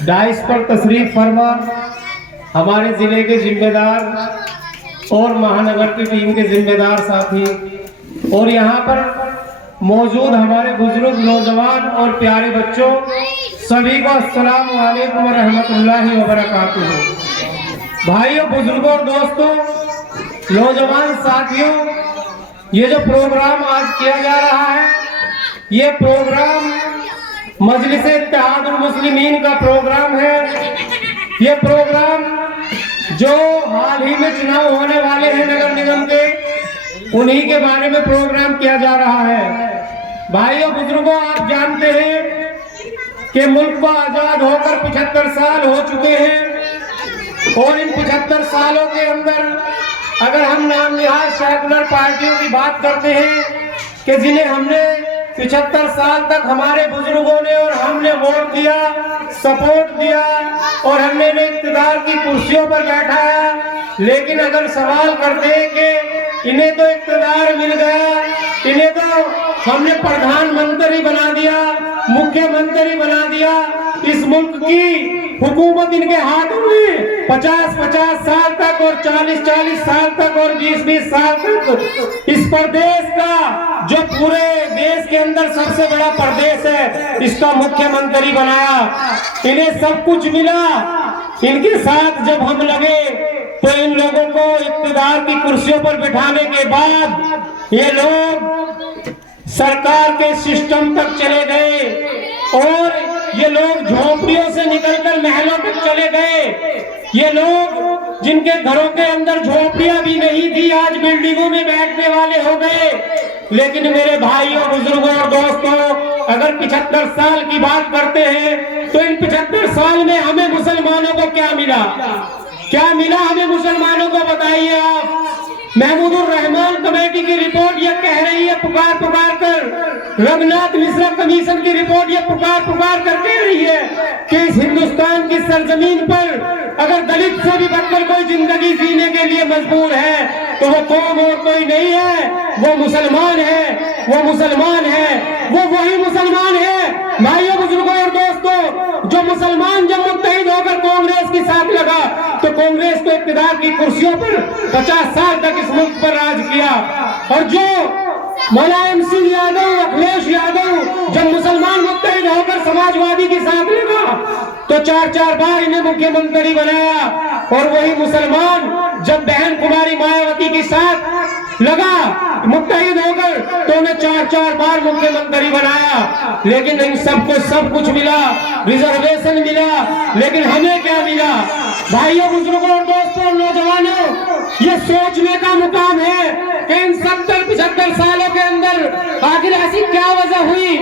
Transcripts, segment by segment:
Dice पर तशरीफ फरमा हमारे जिले के जिम्मेदार और महानगर की टीम के जिम्मेदार साथी और यहाँ पर मौजूद हमारे बुजुर्ग नौजवान और प्यारे बच्चों, सभी को अस्सलाम वालेकुम रहमतुल्लाहि व बरकातुहू। भाइयों, बुजुर्गों और दोस्तों, नौजवान साथियों, ये जो प्रोग्राम आज किया जा रहा है, ये प्रोग्राम मजलिस इत्तेहादुल मुस्लिमीन का प्रोग्राम है। ये प्रोग्राम जो हाल ही में चुनाव होने वाले हैं नगर निगम के, उन्हीं के बारे में प्रोग्राम किया जा रहा है। भाइयों बुजुर्गों, आप जानते हैं कि मुल्क को आजाद होकर 75 साल हो चुके हैं और इन 75 सालों के अंदर अगर हम नाम निहाद सेकुलर पार्टियों की बात करते हैं कि जिन्हें हमने 75 साल तक हमारे बुजुर्गों ने और हमने वोट दिया, सपोर्ट दिया और हमने इख्तियार की कुर्सियों पर बैठाया, लेकिन अगर सवाल करते हैं कि इन्हें तो इख्तियार मिल गया, इन्हें तो हमने प्रधानमंत्री बना दिया, मुख्यमंत्री बना दिया, इस मुल्क की हुकूमत इनके हाथों में 50-50 साल तक और 40-40 साल तक और 20-20 साल तक इस प्रदेश का, जो पूरे देश के अंदर सबसे बड़ा प्रदेश है, इसका मुख्यमंत्री बनाया। इन्हें सब कुछ मिला। इनके साथ जब हम लगे तो इन लोगों को इख्तियार की कुर्सियों पर बिठाने के बाद ये लोग सरकार के सिस्टम तक चले गए और ये लोग झोपड़ियों से निकलकर महलों तक चले गए। ये लोग जिनके घरों के अंदर झोपड़ियां भी नहीं थी, आज बिल्डिंगों में बैठने वाले हो गए। लेकिन मेरे भाइयों, बुजुर्गों और दोस्तों, अगर 75 साल की बात करते हैं तो इन 75 साल में हमें मुसलमानों को क्या मिला? क्या मिला हमें मुसलमानों को, बताइए आप। महमूदुर रहमान कमेटी की रिपोर्ट ये कह रही है पुकार पुकार कर, रघुनाथ मिश्रा कमीशन की रिपोर्ट ये पुकार पुकार कर कह रही है कि इस हिंदुस्तान की सरजमीन पर अगर दलित से भी बढ़कर कोई जिंदगी जीने के लिए मजबूर है तो वो कौम और कोई नहीं है, वो मुसलमान है, वो मुसलमान है, वो वही मुसलमान है। भाइयों बुजुर्गों और दोस्तों, जो मुसलमान जब मुत्तहिद होकर कांग्रेस के साथ लगा तो कांग्रेस को इख्तियार की कुर्सियों पर 50 साल तक इस मुल्क पर राज किया, और जो मुलायम सिंह यादव, अखिलेश यादव जब मुसलमान मुत्तहिद होकर समाजवादी के साथ लगा तो 4-4 बार इन्हें मुख्यमंत्री बनाया, और वही मुसलमान जब बहन कुमारी मायावती के साथ लगा मुत्तहिद होकर तो उन्हें 4-4 बार मुख्यमंत्री बनाया। लेकिन इन सबको सब कुछ मिला, रिजर्वेशन मिला, लेकिन हमें क्या मिला? भाइयों बुजुर्गों और दोस्तों, नौजवानों, ये सोचने का मुकाम है कि इन 70-75 सालों के अंदर आखिर ऐसी क्या वजह हुई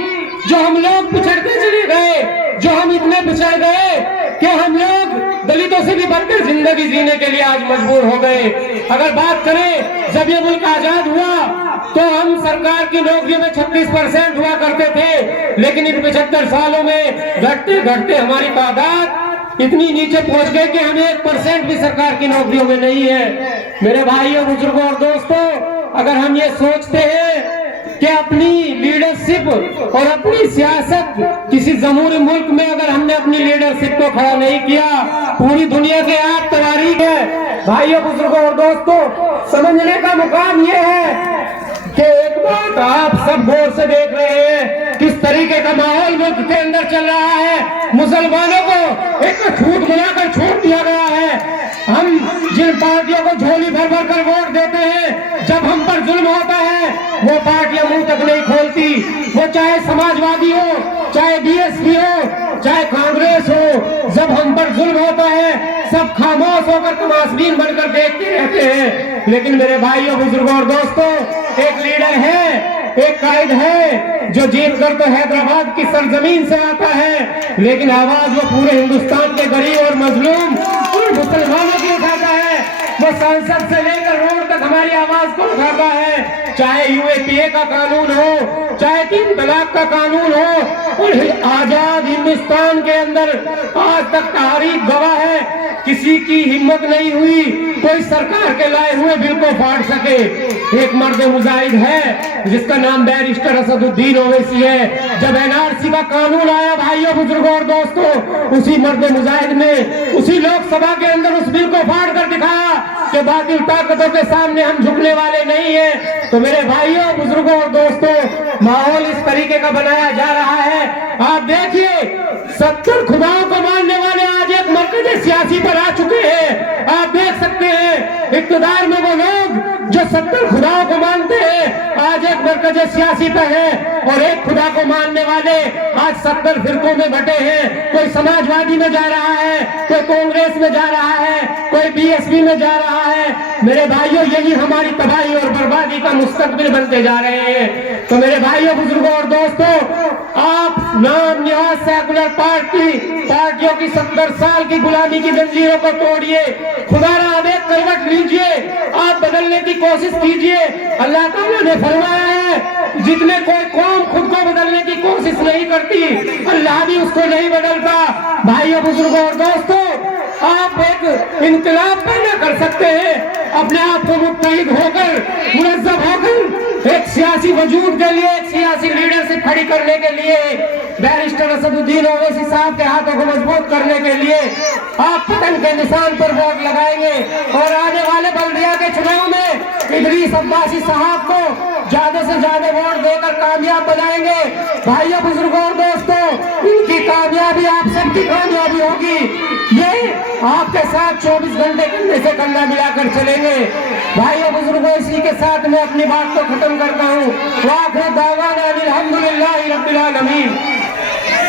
जो हम लोग पिछड़ते चले गए, जो हम इतने पिछड़ गए कि हम लोग दलितों से भी बढ़कर जिंदगी जीने के लिए आज मजबूर हो गए। अगर बात करें, जब ये मुल्क आजाद हुआ तो हम सरकार की नौकरियों में 36% हुआ करते थे, लेकिन इन 75 सालों में घटते घटते हमारी तादाद इतनी नीचे पहुंच गई कि हमें 1% भी सरकार की नौकरियों में नहीं है। मेरे भाइयों बुजुर्गों और दोस्तों, अगर हम ये सोचते हैं कि अपनी लीडरशिप और अपनी सियासत किसी जमहूरी मुल्क में अगर हमने अपनी लीडरशिप को खड़ा नहीं किया, पूरी दुनिया के आप तवारीख है। भाइयों बुजुर्गों और दोस्तों, समझने का मुकाम ये है कि एक बात आप सब गौर से देख रहे हैं किस तरीके का माहौल मुल्क के अंदर चल रहा है। मुसलमानों को एक छूट मिलाकर छोड़ दिया गया है। हम जिन पार्टियों को झोली भर भर कर वोट देते हैं, जब हम पर जुल्म होता है वो पार्टियां मुंह तक नहीं खोलती। वो चाहे समाजवादी हो, चाहे बीएसपी हो, चाहे कांग्रेस हो, जब हम पर जुल्म होता है सब खामोश होकर तमाशबीन बनकर देखते रहते हैं। लेकिन मेरे भाइयों बुजुर्गों और दोस्तों, एक लीडर है, एक कायद है जो जीत कर तो हैदराबाद की सरजमीन से आता है, लेकिन आवाज वो पूरे हिंदुस्तान के गरीब और मजलूम और मुसलमानों की उठाता है। वो संसद से लेकर रोड तक हमारी आवाज को उठाता है, चाहे यूएपीए का कानून हो, चाहे 3 तलाक का कानून हो। और आजाद हिंदुस्तान के अंदर आज तक तारीख गवाह है किसी की हिम्मत नहीं हुई कोई सरकार के लाए हुए बिल को फाड़ सके। एक मर्द मुजाहिद है जिसका नाम बैरिस्टर असदुद्दीन ओवैसी है। जब एनआरसी का कानून आया भाइयों बुजुर्गों और दोस्तों, उसी मर्द मुजाहिद ने उसी लोकसभा के अंदर उस बिल को फाड़ कर दिखाया कि बातिल ताकतों के सामने हम झुकने वाले नहीं है। तो मेरे भाइयों बुजुर्गों और दोस्तों, माहौल इस तरीके का बनाया जा रहा है। आप देखिए 70 खुदाओं को मानने वाले आज एक मरकज़ सियासी पर आ चुके हैं। आप देख सकते हैं इक़्तिदार में वो लोग जो 70 खुदाओं को मानते हैं आज एक मरकज़ सियासी पर है, और एक खुदा को मानने वाले आज 70 फिरकों में बटे हैं। कोई समाजवादी में जा रहा है, कोई कांग्रेस में जा रहा है, कोई बीएसपी में जा रहा है। मेरे भाइयों, यही हमारी तबाही और बर्बादी का मुस्तकबिल बनते जा रहे हैं। तो मेरे भाइयों बुजुर्गों और दोस्तों, आप नाम निवास सेकुलर पार्टियों की 70 साल की गुलामी की जंजीरों को तोड़िए। खुदारा अब एक करवट लीजिए, आप बदलने की कोशिश कीजिए। अल्लाह ताला ने फरमाया है जितने कोई कौम खुद को बदलने की कोशिश नहीं करती, अल्लाह भी उसको नहीं बदलता। भाइयों बुजुर्गों और दोस्तों, आप एक इनकलाब पैदा कर सकते हैं अपने आप को मुत्तहिद होकर, मुनज़्ज़म होकर, एक सियासी वजूद के लिए, एक सियासी लीडरशिप खड़ी करने के लिए, बैरिस्टर असदुद्दीन ओवैसी साहब के हाथों को मजबूत करने के लिए आप पतन के निशान पर वोट लगाएंगे और आने वाले बल्दिया के चुनाव में इदरीस अब्बासी साहब को ज्यादा से ज्यादा वोट देकर कामयाब बनाएंगे। भाइयों बुजुर्गों और दोस्तों, इनकी कामयाबी आप सबकी कामयाबी होगी। ये आपके साथ 24 घंटे कंधे से कंधा मिलाकर चलेंगे। भाइयों बुजुर्गों, इसी के साथ मैं अपनी बात को खत्म करता हूँ। वाखिर दावाना अनिल हम्दुलिल्लाहि रब्बिल आलमीन।